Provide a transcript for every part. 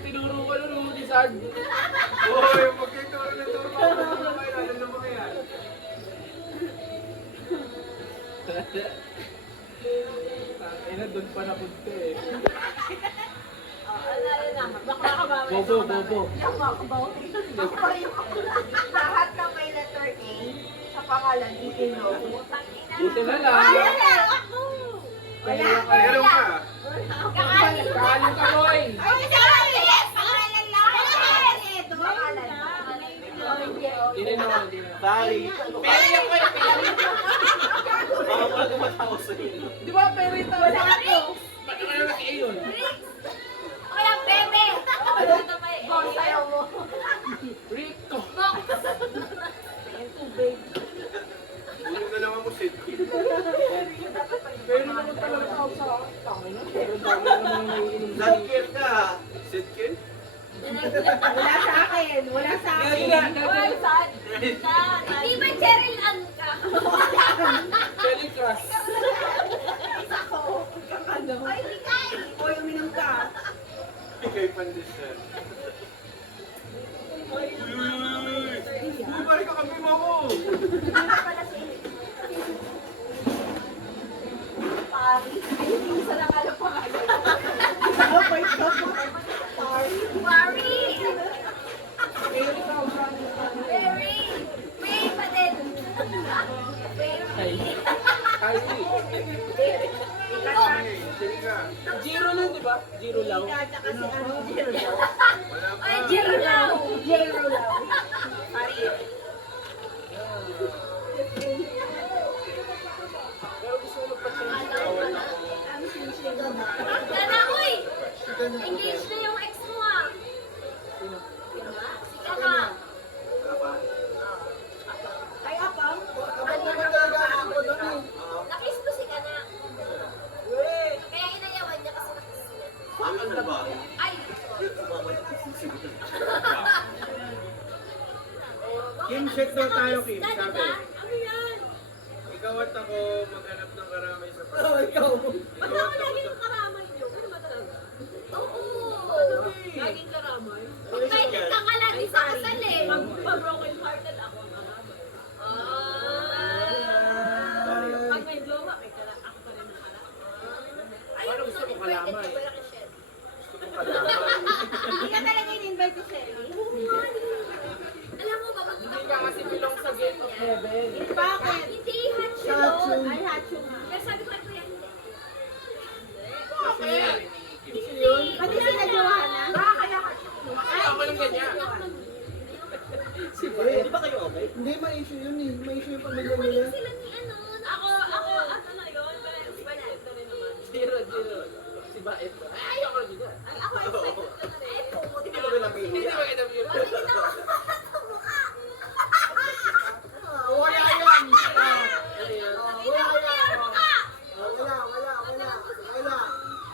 Tinuro ko nun, Lizard. Uy, magkituro na turo pa ako ng mga alam mo mga yan. Ina, doon pa napunta eh. Bobo. Lahat na may letter A sa pangalan, iinom. Buti na lang. Wala. Meron ka. Kakalim. Kakalim ka, Roy. Ay, yes! Pangalan lang. Ito, pangalan. Hindi na naman. Sorry. Peri ako eh, peri. Baka wala tumatawa sa iyo. Di ba peri ito? Wala ako. Ba't ka na nag-A yun? Wala, bebe. Box, ayaw mo. Rico. Ulo na lang ako sit. Pero naman talaga ako sa tangin na. Pero dami naman naiinom. Nag-care ka. Sitkin? Wala sa akin. Wala sa akin. Dati, Hindi ba Cheryl Ann ka? Jelly Crush. Ay, bigay. O, uminom ka. Bigay pandesal. Uy, balik ka kami mo ako. Paris. Ay, hindi isa lang alam pa kayo. Paris. Very. May pa din. Ay. Kylie. Sige ka. Zero lang, di ba? Zero lang. Ay, Jero lang. Jero lang. Paris. Pero gusto ko magpa-change. Gana, uy! Engage na yung ex mo ah. Si Kaka. Ay, Apang? Nakis ko si Kana. Kaya inayawan niya kasi nakis niya. Ano na ba? Ay! Kim, check daw tayo, Kim. Diba? Sabi. Ano yan? Ikaw at ako maghanap ng karamay sa Ikaw. Ba't ako laging karamay niyo? Ano ba talaga? Oo! Laging karamay? Kung kahit ka nga lagi sa kasal eh. Pag-broken hearted ako ang karamay. Pag may blow up, ako pa rin ang karamay. Ay, Paano gusto mo kalamay? Wala ka Shelly. Gusto ko kalamay. Hindi ka talaga in-invite si Shelly? Alam mo ba, Hindi ka kasi belong sa gate of heaven. bakit? Hindi, Hachu yun. Ay, Hachu nga. Pero sabi ko, ano yan? Bakit? Pati sila Johanna? Baka kaya Hachu. Ay, ako lang ganyan. Di ba kayo okay? Hindi, ma-issue yun eh. Ma-issue yung pamilya Kulit nila. sila ni ano. Ako, ano na yun? Expected na rin naman. Zero. Si Baet. Ay, ayoko lang dito. Ay, ako expected ko na rin. Ay, puti Hindi ba pinapili? Hindi ba kita view? Pati kita ko sa mukha. Wala yan! Ano yan? Kita ko na yung mukha. Wala.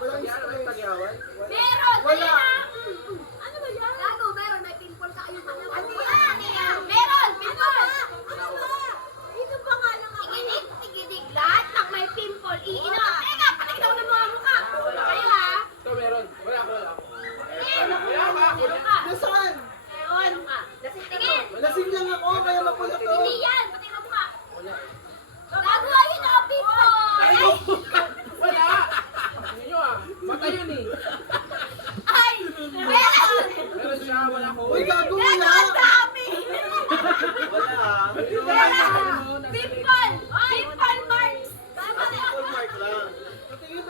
Walang Pagyawan, stress. pagyawan. Meron! Wala. Ano ba yan? Gago, meron. May pimple ka kayong mga. Ano yan? Meron! Pimple! Ano ba? Ito pa nga lang ako. Tigidig lahat ng may pimple. Iinom. Teka, patignan ko ng mga mukha. Wala kayo ha? Ito meron. Wala ako. Wala ka. Nasaan? Meron ka. Tingin. Lasing lang ako, kaya mapula to. Hindi yan. Patignan mo ka. Wala. Gago, ayun na. Pimple! Ay! Wala! Ano nyo ah? Mata yun eh. Ay! Meron! Meron siya, wala ko. Uy, gago Meron! wala! Ang dami! Wala ah. Meron! Pimple! Pimple marks! Tama na. Full mark lang. Patingin.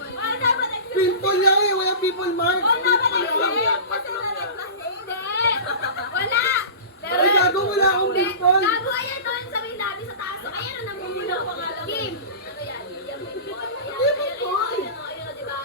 Wala dapat Pimple niya eh, wala people mark. wala dapat nag-flip. Kasi hindi. Wala! Ay, gago, wala akong pimple. Gago, ayan doon sa may labi sa taas. Ayan ang namumulaw pa nga lang. Kim! Ano yan? Yan, pimple. Ayan, ayan, ayan, ayan, ayan, diba?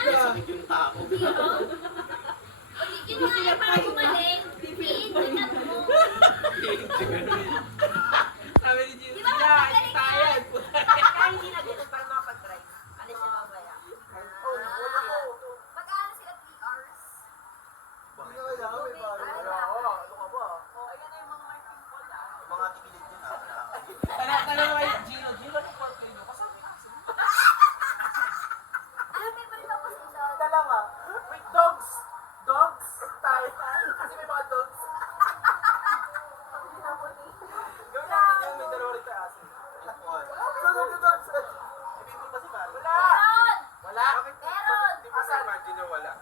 Sakit yung tao. Zero. Yun nga yung parang gumaling. I-inject mo. Sabi ni Gio, Di ba "Yeah, magaling tired." Kaya hindi na ganun para makapag-drive. Alis siya mamaya. Mag-aaral sila 3 hours. Hindi na kailangan, may bago. Mga tigilid yun ha. Tanong kay Gino, Gino, anong portrait nyo? Kasama na kasi. Alam mo, iba ko sila. Dalawa. Wait, dogs. Dogs. Tayo. Kasi may mga dogs. Gawin natin yan, may dalawa rin tayo asin. Sunod yung dogs. Ibig mo ba si Pare? Wala! Meron! Wala? Meron! Di ba na-imagine na wala?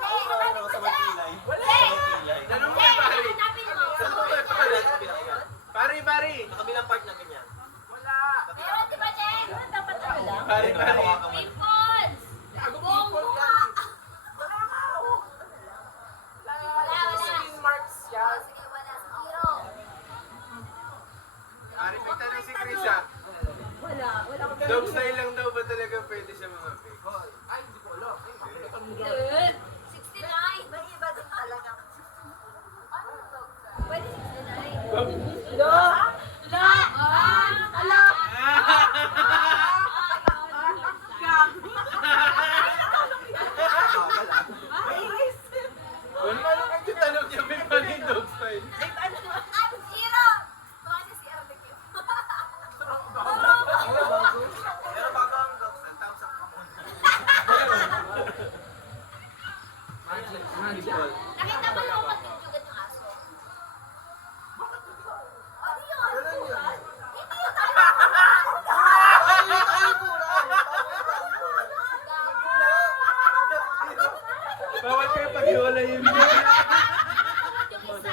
Hey, hanapin mo Sa siya! Magpilay. Wala! Sa Magpilay. Tanong mo Hey, kay Pare. hanapin mo! Saan mo kay Pare? Sa kabilang yan. Pare! Nakabilang part na ganyan. Wala! Meron, di ba, Jen? Dapat ano lang? Pare! Pimples! Buong mukha! Wala. Skin marks yan. Sige, wala. Zero. Pare, may tanong si Chris ah. Wala ko Dog style lang daw ba talaga pwede sa mga pigs? Ay, hindi ko alam. Ay, makalimutan mo dyan. 69. May iba din talaga. Pwede 69. Lo! Ala! Wala lang kayo tanong niya may pali dog style. I'm zero. Tumasin si RBQ. Pero bago ang dogs, ang thumbs up ka muna. Nakita mo yung magdudugan yung aso? Ano yun? Ganun yun. Hindi yun tayo. Bawal kayo pag-iwala yun. Yung isa.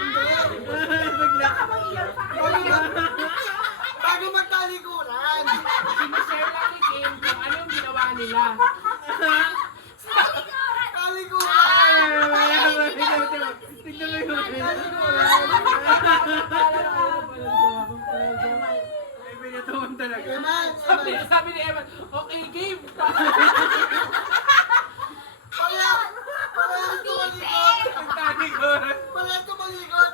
Bago magtalikuran. Sinishare lang ni Kim kung ano yung ginawa nila. Salikuran. Talikuran! Tignan mo yun. Ay, pinatuwan talaga. Eman, Sabi ni Evan, okay, game. Parehas tumalikod. Ang tani ko. Parehas tumalikod.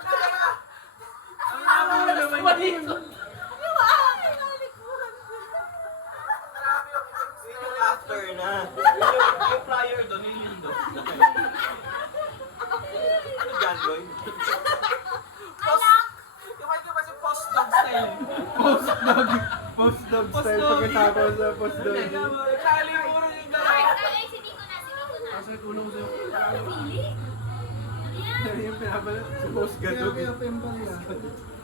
Ang amo mo naman yun. Yun yung after na. Yung prior doon, yun yun doon. Ano dyan, Loy? Yung kayo kasi post-dog style. Post-dog style pagkatapos sa post-dog. Nagkalimuran yung dalawa. Ay, si Nico na. Kasi tulong sa'yo. Pili? Ano yan? Yung pinapala sa post-gadog. Kaya pimpal na.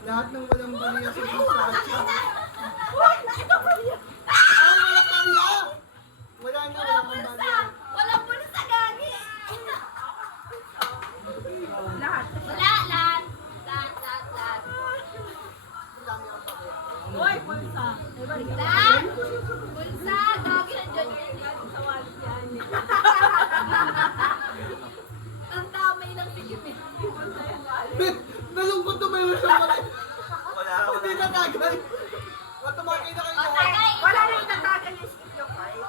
Lahat ng walang baliya sa pistache. Ay, walang baliya! Wala na, Walang walang bulsa! baliya. Walang bulsa, gagi! Lahat. Wala, lahat. Lahat. Hoy, pulsa. Ay, balik ka. Lahat! Bulsa! Gagi, nandiyan yun. Sa wallet yan. Ang damay lang si Kim. Pulsa yan, wallet. Bet, nalungkot na mayroon siya pala. Wala, Hindi wala. na tagay. Matumagay na kayo. O, tagay! Wala na itatagal yung skip yung five.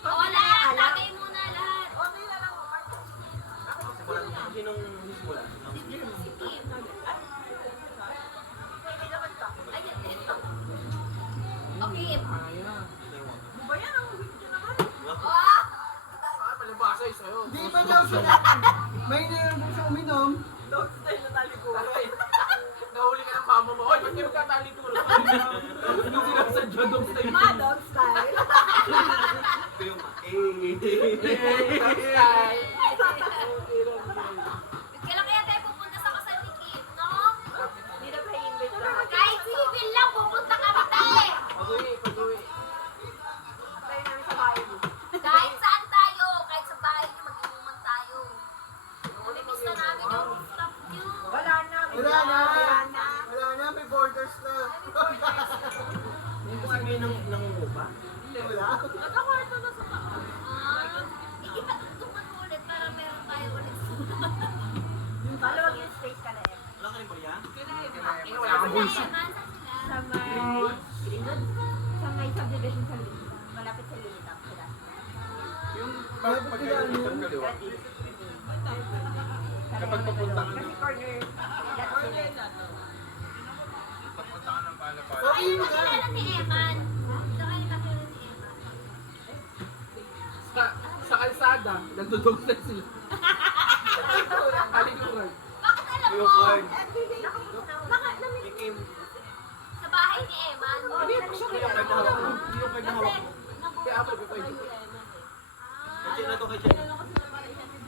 O, wala! Tagay muna lahat. Okay na lang. Sinong sisimula? Si Kim. Pwede naman ka. Ayan. O, Kim. Ba yan ang video naman? Oh! Ah, palibasa yun sa'yo. Di ba daw siya? May nilambog siya uminom. Dog style na talikuran. Nahuli ka ng mama mo. Oy, ba't kayo magkatalikuro? Hindi sila sa Jodog style. Ma, dog style. Ito yung Style. Kailan kaya tayo pupunta sa kasal ni Kim, no? Hindi na pa-invite lahat. Kahit civil lang, pupunta kami tayo. Pag-uwi. Tayo namin sa bahay mo. Kahit saan tayo, kahit sa bahay niyo, mag-inuman tayo. Namimiss na namin yung stuff niyo. Wala na. Wala na. Wala na. Wala na, may borders na. Yung kasi may nangungupa. Wala. Nagkakwarto na sa taas. Ipatugtuman mo ulit para meron tayo ulit. Maluwag yung space ka na eh. Wala ka rin ba yan? Wala kang bullshit. Sa may... Sa may subdivision sa Lilita. Malapit sa Lilita. Sila. Yung pagkain sa kaliwa. Kapag papunta ka Kasi corner. papunta ka ng Palapala. So, ayun ang kilala ni Eman. So, ayun ang kilala ni Eman. Sa kalsada, nandudog na sila. Halikuran. Bakit alam mo? Yung card. Bakit namin sa bahay ni Eman? Hindi, siya kaya Yung card na hawak mo. Yung card na hawak mo. Kaya ako, kaya ako. Kay Chen na to, kay Chen.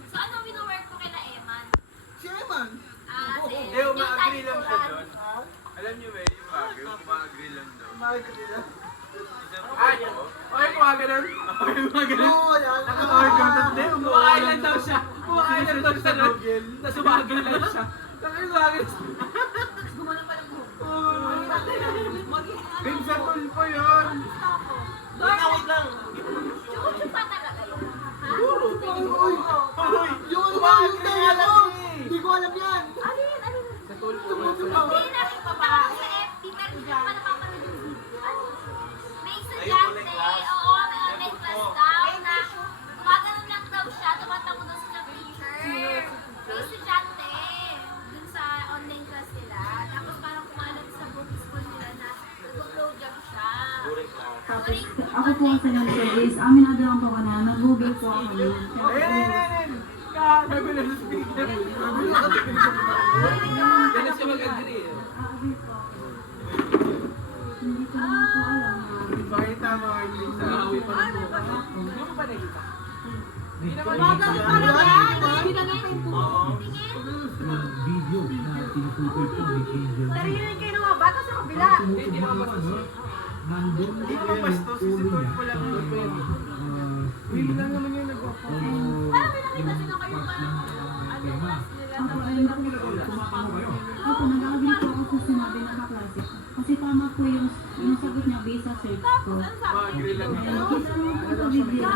So, anong wino-work ko kila Eman? Si Eman. Si Eh, umaagree lang siya doon. Alam niyo ba, yung bagay, umaagree lang doon. Ay, okay, kumaganon. Oo, wala. Kumakain lang daw siya. Kumakain lang daw siya nun. Nasumagal lang siya. Tapos kumakain. Pinsan Tulfo yun! Wait lang. Chuchu pa talaga yun. Ha? Yung ano ba, yung tayo mo? Hindi ko alam yan. Ano yun? Ano yun? Sa tulpo. Hindi, nakita ko sa FB, pero hindi ko pa napapanood yung video. Ano? May estudyante, oo, may online class daw na gumaganon lang daw siya, tumatango daw sa teacher. May estudyante, dun sa online class nila, tapos parang kumalat sa book school nila na nag-upload job siya. During class. Tapos, ako po ang sanang service. Aminado lang po ako na nag-google po ako yun. Sabi na sa speaker. Kaya siya mag-agree. Agree po ako. Hindi ko naman po alam na Pakita mo kay Lisa. Nakawi pa ng buka. Hindi mo pa nakita. Hindi naman Gumaganon pa lang yan, hindi na natin Oo. video na tinutukoy po ni Angel. Narinig kayo ng mga bata sa kabila. Hindi naman bastos. Nandun Hindi naman bastos, si Tulfo lang yun. Hindi lang naman yung nagwapo. Parang may nakita sila kayo parang ano class nila na ako ay ako nag-agree po ako sa sinabi ng kaklase ko. Kasi tama po yung sagot niya based sa search ko. Umaagree lang yun. Pero kung saan mo po ito video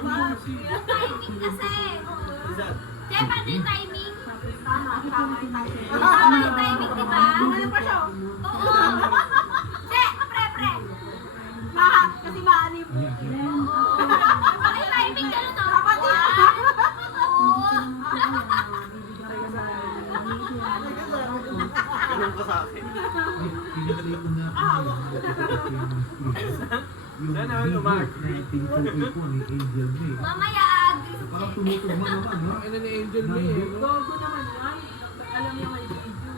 timing kasi. Lizard. Jeff, ano yung timing? Tama yung timing. Tama yung timing, di ba? Ano pa siya? Oo. Che, pre. Kasi maani po. Ano yung timing ka nun, no? Ganun ka sa akin. Pinagay ko na Sana all umaagree. tinutukoy po ni Angel May. Mamaya, agree si Parang Che. tumutugma naman, no? Ang ina ni Angel May eh. no? Gogo naman yan. Alam niya may video.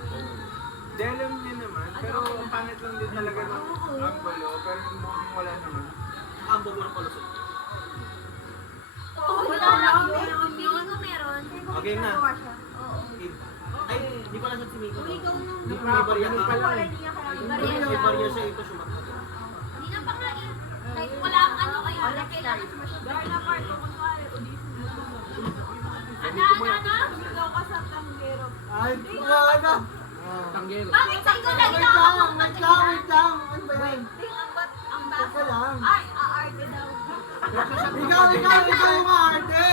Di alam niya naman, pero ang pangit lang din talaga ng angulo, pero mukhang wala naman. Ang bobo ng palusot. Oo, wala lang yun. Feeling ko meron. Okay na. Oo. Ay, hindi pa nasa si Miko. Ikaw nung Hindi pa, ganun pa lang eh. May barya siya ito sumakot. hindi na pa nga eh. Like, wala ang ano kayo. Wala kailangan sa masyado. Dahil na part ko kunwari, audition na lang. Ano? Ikaw ka sa tanggero. Ay, wala na. Tanggero. Bakit sa ikaw lagi Wait na ako lang, wait lang, wait lang. Ano ba yan? Ting ang bat, ang Teka baso. lang. Ay, aarte daw. Ikaw yung maarte.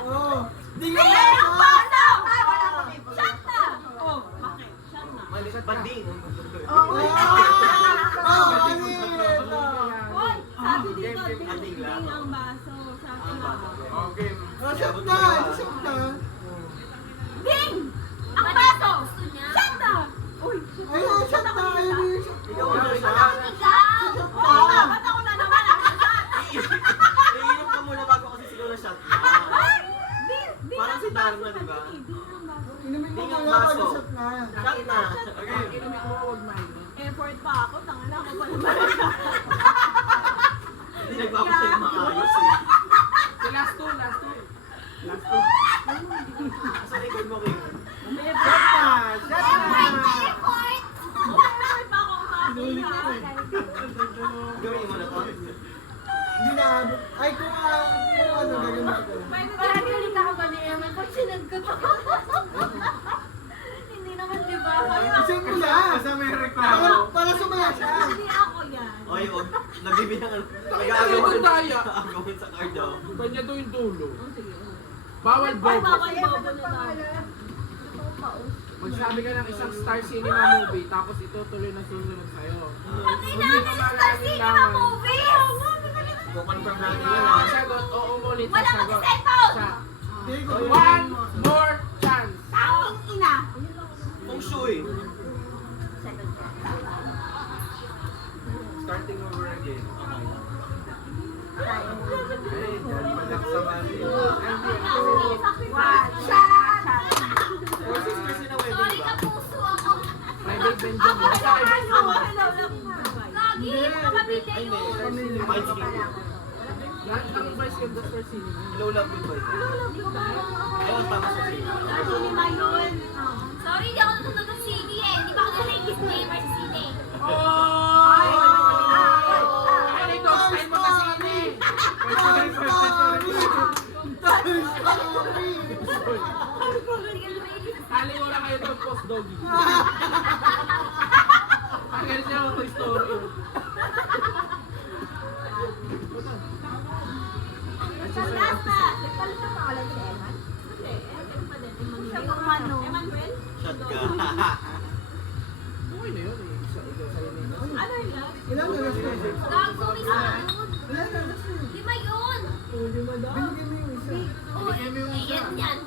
Oo. Hindi ka Ang baso! Ay, wala pa may shot na! Oh, bakit? Shot na. Malis, banding. Oo, kanina. Hoy, sabi dito, Banding ding lang. ang baso. Sabi na. Okay. Shot na, shot na. Ding! Ang Ang baso! gusto niya. Shot na! Uy, shot Ayun, shot na. Ayun yung shot. Ikaw ang siya. Ikaw! Oo nga, ba't ako na naman ang shot? Iinom ka muna bago kasi siguro shot. Ay! Di Parang si Darna, di ba? Inumin mo Ding ang muna baso. pag shot na. Shot na. Okay. Inumin mo, huwag mahin. Effort pa ako, tanga na ako pa naman. Hindi nagpapasaya ng maayos eh. So last two. Sa likod mo kayo. Shot na! Shot Effort na! na effort! Effort pa ako umabot ha. Gawin mo na to. Hindi na. Ay, kung ano, gagawin ko. Pwede Parang galit ako ba ni Eman pag sinad ko to? Hindi naman, di ba? Kasi mo lang. Basta may reklamo. Para sumaya siya. Hindi ako yan. Oy, huwag. Nagbibilang. Nag-aagawan daya. Nag-aagawan sa card daw. Kanya daw yung dulo. Bawal Ay, bobo. bawal bobo na daw. Magsabi ka ng isang star cinema movie, tapos itutuloy na susunod sa'yo. Pag kailangan confirm natin yun ha. Sagot, oo ulit Wala sagot. mag-cellphone! Siya. Hindi ko One more chance. Tanging ina! Feng Shui. Starting over again. Ay, dahil palak sa mali. Forces kasi na wedding Sorry ba? ka puso ako. Friday Benjamin. Gagi, pamilya yun. Mind scheme. Lahat ng vice ganda sa cinema. Low love goodbye. Ayun, tama sa sila. Sorry, hindi ako natutog ng CD eh. Hindi pa ako na-Kiss Gamer sa CD. Ay, ito, style mo sa sine. Tali mo lang kayo itong post doggy. Pagkalit siya ako Toy Story. Last na. Nagpalit na pangalan si Eman? Siya yung Emmanuel? Shot ka. Okay na yun eh. Sa'yo na yun. Ano yun? Wala na rin siya. Gago, may sunod. Wala na rin siya. Lima yun. Binigyan mo yung isa. Oo, yan yan.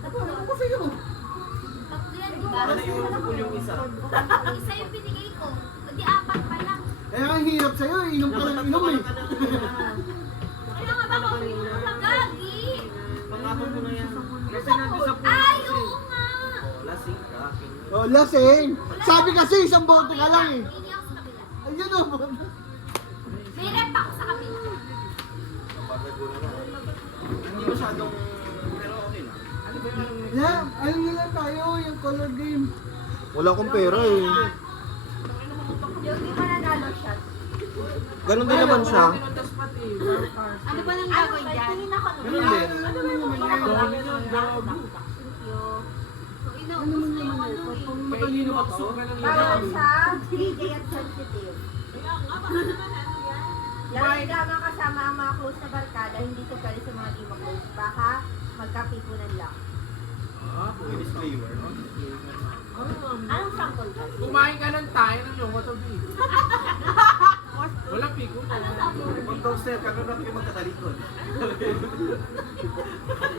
Ano ko sa'yo? Tatlo yan, di ba? Ano yung pool yung isa? Isa yung binigay ko. O di apat pa lang. Eh, ang hirap sa'yo. Inom ka lang inom eh. Kaya nga ba ako Gagi! Pangapon ko na yan. Kasi nandun sa pool. Ay, oo nga! Oh, lasing ka. Oh, lasing. Sabi kasi isang boto ka lang eh. Hindi ako sa kabila. Ayun o. May rep ako sa kabila. Pagkagulo na. Hindi masyadong... Pero okay na. Ano ba yung Yeah, alam na lang tayo yung color game. Wala akong pera eh. Yung di pa nanalo siya. Ganun din naman siya. on the spot eh. War cars. Ano ba nang gagawin dyan? Tingin ako nun. Ganun din. Ano naman yan? Ano naman ito? Pang matalino ka to? Bawal sa DJ at sensitive. Lagi lamang kasama ang mga close na barkada, hindi to pwede sa mga di close. Baka magkapipunan lang. Disclaimer. Anong sample ka? Kumain ka ng tayo ng yung katabi. Walang pico. Pag toaster ka, kung kayo magkatalikod.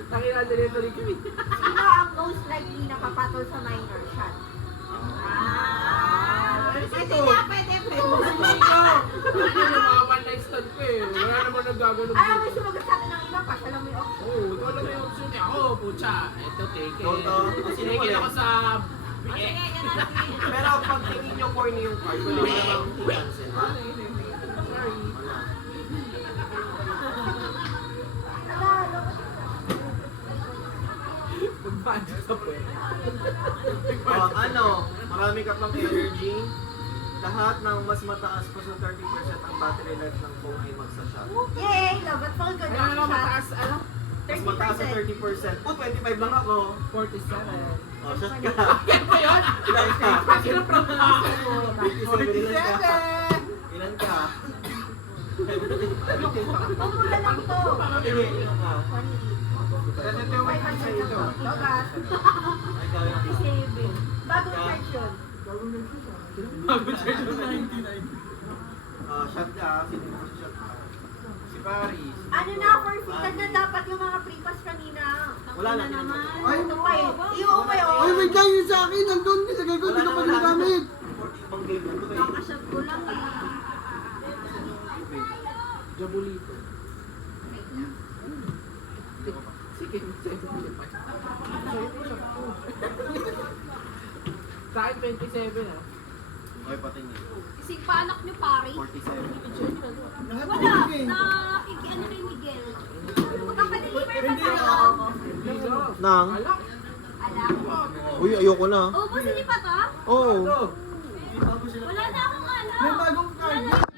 Takina din ito rin kami. Sino ang most likely na papatol sa minor shot? Pwede na, pwede. Ano yung mga one night stand ko eh. Wala naman nagagano. Alam mo, sumagot sa atin ng iba pa, siya lang may option. Oo, ito lang yung option niya. Ako, pucha. Ito, take it. Toto. Take it ako sa... Pero pag tingin nyo corny yung card, wala mo namang i-cancel. Sorry. Mag-budget sa pwede. Ano, marami ka pang energy. Lahat ng mas mataas pa sa 30% ang battery life ng phone ay magsa-shot. Yay! Love at all good. Ano mataas, ano? Mas mataas sa 30%. Oh, 25 lang ako. 47. Oh, shot ka. Yan ba yun? Ilan ka? Kasi ng proud na ako. 47, ilan ka? Ilan ka? Pumula lang to. Ilan ka? Kasi ito yung may sa ito. Logat. Ay, kaya ka. Bagong charge yun. Shot ka. Sino mo si shot ka? Si Paris. Ano na, forfeited na dapat yung mga pre-pass kanina. Wala na. Ay, Ito pa eh. Iyo pa yun. ay, may dyan yun sa akin. Nandun, nilagay ko. Hindi ko pa nagamit. Ibang game na ito eh. Nakashot ko lang eh. Jabulito. Sige, sa akin 27 ah. Okay, patingin. Kasi paanak niyo, pare. 47. Lahat Wala. binigay. Nakikiano kay Miguel. Magpapadeliver pa Hindi tayo. Dito. Nang? Alak. Alam. Uy, ayoko na. Oh, busin niyo pa to? Oo. Wala na akong alam. May bagong card.